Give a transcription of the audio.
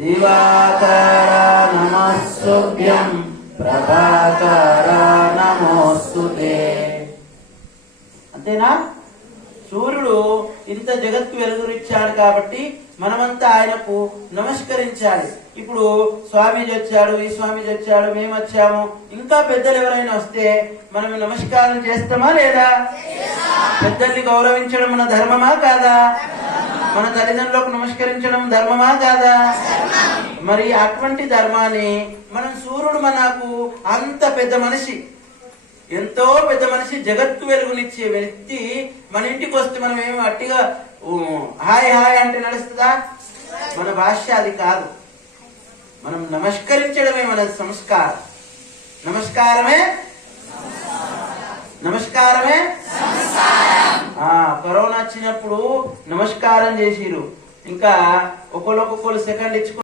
దివాకర నమస్సుభ్యం ప్రభాకర నమోస్తుతే అంతేనా? సూర్యుడు ఇంత జగత్కు వెలుగునిచ్చాడు కాబట్టి మనమంతా ఆయనకు నమస్కరించాలి. ఇప్పుడు స్వామీజీ వచ్చాడు ఈ స్వామీజీ వచ్చాడు మేము వచ్చాము. ఇంకా పెద్దలు ఎవరైనా వస్తే మనం నమస్కారం చేస్తామా లేదా? పెద్దల్ని గౌరవించడం మన ధర్మమా కాదా? మన తల్లిదండ్రులకు నమస్కరించడం ధర్మమా కాదా? మరి అటువంటి ధర్మాన్ని మనం సూర్యుడు మనకు అంత పెద్ద మనిషి ఎంతో పెద్ద మనిషి జగత్తు వెలుగునిచ్చే వ్యక్తి మన ఇంటికి వస్తే మనం ఏమి అట్టిగా హాయ్ హాయ్ అంటే నడుస్తుందా? మన భాష అది కాదు. మనం నమస్కరించడమే మన సంస్కారం. నమస్కారమే? నమస్కారమే? వచ్చినప్పుడు నమస్కారం చేసిరు ఇంకా ఒకళ్ళొకొకళ్ళు సెకండ్ ఇచ్చుకు